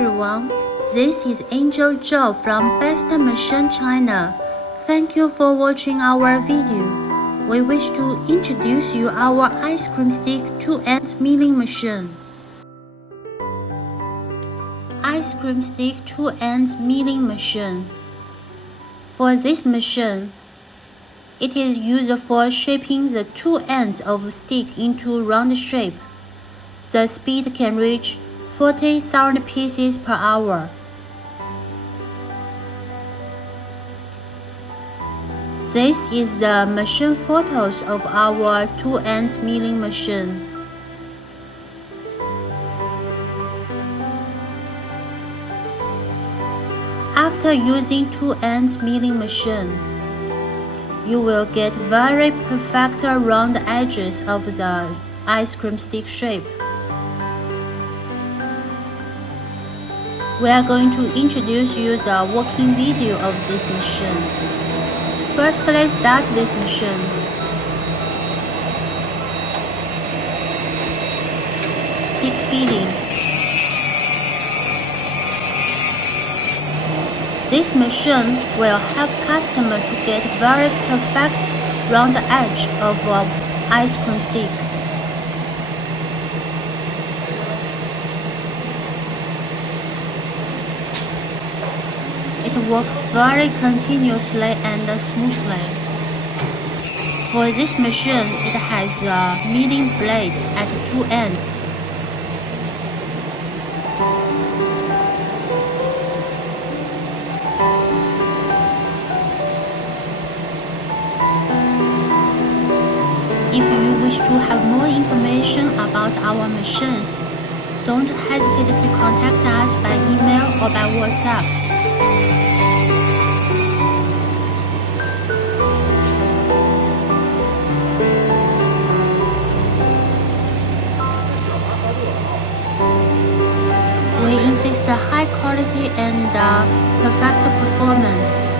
everyone, this is Angel Zhou from Best Machine China. Thank you for watching our video. We wish to introduce you our ice cream stick 2-end milling machine. Ice cream stick 2-end milling machine. For this machine, it is used for shaping the two ends of a stick into round shape. The speed can reach 40,000 pieces per hour. This is the machine photos of our 2-end milling machine. After using 2-end milling machine, you will get very perfect round edges of the ice cream stick shape. We are going to introduce you the working video of this machine. First, let's start this machine. Stick feeding. This machine will help customer to get very perfect round edge of an ice cream stick. It works very continuously and smoothly. For this machine, it has milling blades at two ends. If you wish to have more information about our machines, don't hesitate to contact us by email or by WhatsApp. We insist on high quality and perfect performance.